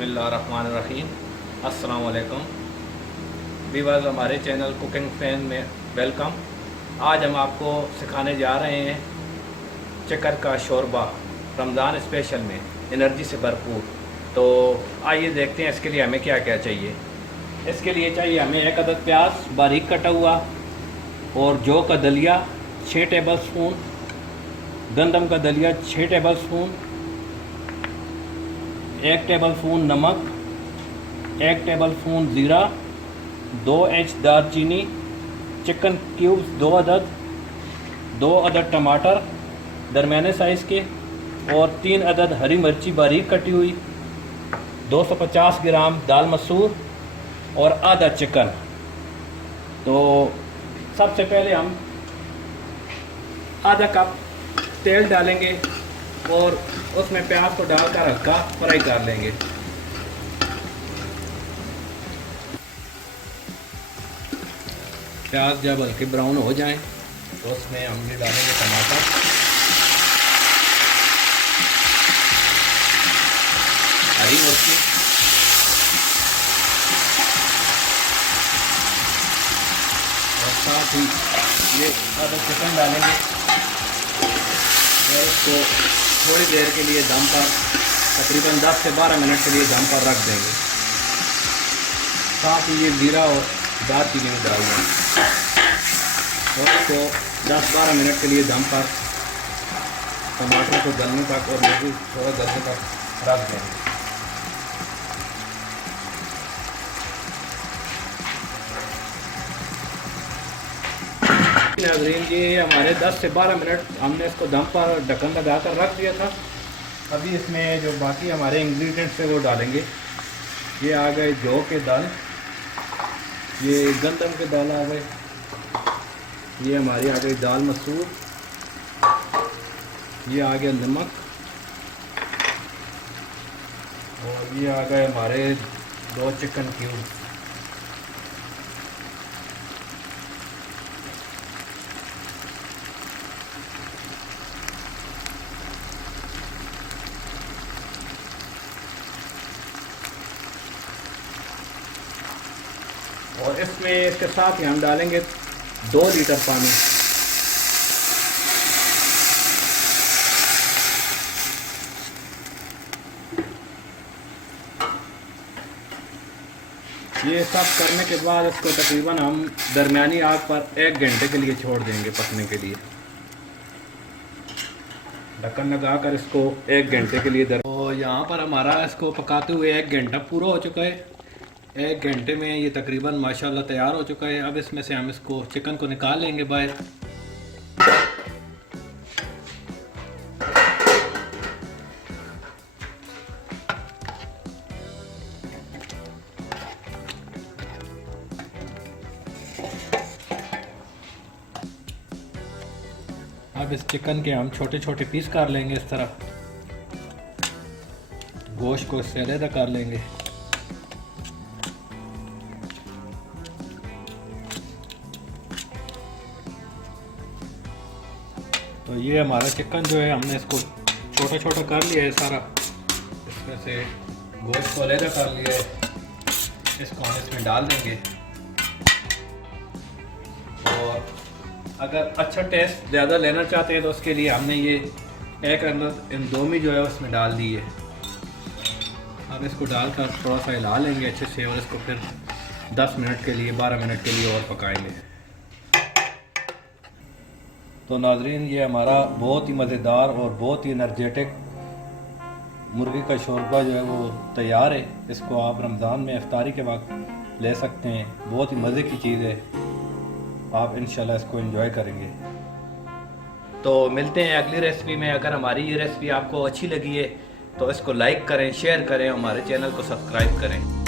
बिस्मिल्लाहिर्रहमानिर्रहीम। अस्सलाम वालेकुम व्यूअर्स, हमारे चैनल कुकिंग फैन में वेलकम। आज हम आपको सिखाने जा रहे हैं चिकन का शोरबा, रमज़ान स्पेशल में एनर्जी से भरपूर। तो आइए देखते हैं इसके लिए हमें क्या क्या चाहिए। इसके लिए चाहिए हमें 1 अदद प्याज बारीक कटा हुआ, और जौ का दलिया 6 टेबल स्पून, गंदम का दलिया 6 टेबल स्पून, 1 टेबल स्पून नमक, 1 टेबल स्पून ज़ीरा, 2 इंच दालचीनी, चिकन क्यूब्स 2 अदद, 2 अदद टमाटर दरमियाने साइज़ के, और 3 अदद हरी मिर्ची बारीक कटी हुई, 250 ग्राम दाल मसूर और आधा चिकन। तो सबसे पहले हम आधा कप तेल डालेंगे और उसमें प्याज को डालकर हल्का फ्राई कर लेंगे। प्याज जब हल्के ब्राउन हो जाएं तो उसमें हम भी डालेंगे टमाटर, हरी मिर्ची, और साथ ही ये आधा चिकन डालेंगे और इसको थोड़ी देर के लिए दम पर, तकरीबन 10 से 12 मिनट के लिए दम पर रख देंगे। साथ ही ये जीरा और दालचीनी भी डाल देंगे और इसको 10-12 मिनट के लिए दम पर टमाटर को गलने तक और मिर्ची थोड़ा गलने तक रख देंगे। नाज़रीन, ये हमारे 10 से 12 मिनट हमने इसको दम पर ढक्कन लगा कर रख दिया था। अभी इसमें जो बाकी हमारे इंग्रेडिएंट्स है वो डालेंगे। ये आ गए जौ के दाल, ये गंदम के दाल आ गए, ये हमारी आ गई दाल मसूर, ये आ गया नमक, और ये आ गए हमारे 2 चिकन क्यूब। और इसमें इसके साथ ही हम डालेंगे 2 लीटर पानी। ये सब करने के बाद इसको तकरीबन हम दरमियानी आग पर 1 घंटे के लिए छोड़ देंगे पकने के लिए। ढक्कन लगा कर इसको 1 घंटे के लिए तो यहाँ पर हमारा इसको पकाते हुए 1 घंटा पूरा हो चुका है। 1 घंटे में ये तकरीबन माशाल्लाह तैयार हो चुका है। अब इसमें से हम इसको चिकन को निकाल लेंगे बाहर। अब इस चिकन के हम छोटे छोटे पीस कर लेंगे। इस तरह गोश्त को इससे अलग कर लेंगे। तो ये हमारा चिकन जो है हमने इसको छोटा छोटा कर लिया है सारा। इसमें से गोश्त को अलग कर लिया है, इसको हम इसमें डाल देंगे। और अगर अच्छा टेस्ट ज़्यादा लेना चाहते हैं तो उसके लिए हमने ये 1 अदद इंदोमी जो है उसमें डाल दी है। अब इसको डालकर थोड़ा सा हिला लेंगे अच्छे से, और इसको फिर 10 मिनट के लिए 12 मिनट के लिए और पकाएंगे। तो नाज़रीन, ये हमारा बहुत ही मज़ेदार और बहुत ही एनर्जेटिक मुर्गी का शोरबा जो है वो तैयार है। इसको आप रमज़ान में इफ्तारी के वक्त ले सकते हैं। बहुत ही मज़े की चीज़ है, आप इंशाल्लाह इसको एंजॉय करेंगे। तो मिलते हैं अगली रेसिपी में। अगर हमारी ये रेसिपी आपको अच्छी लगी है तो इसको लाइक करें, शेयर करें, हमारे चैनल को सब्सक्राइब करें।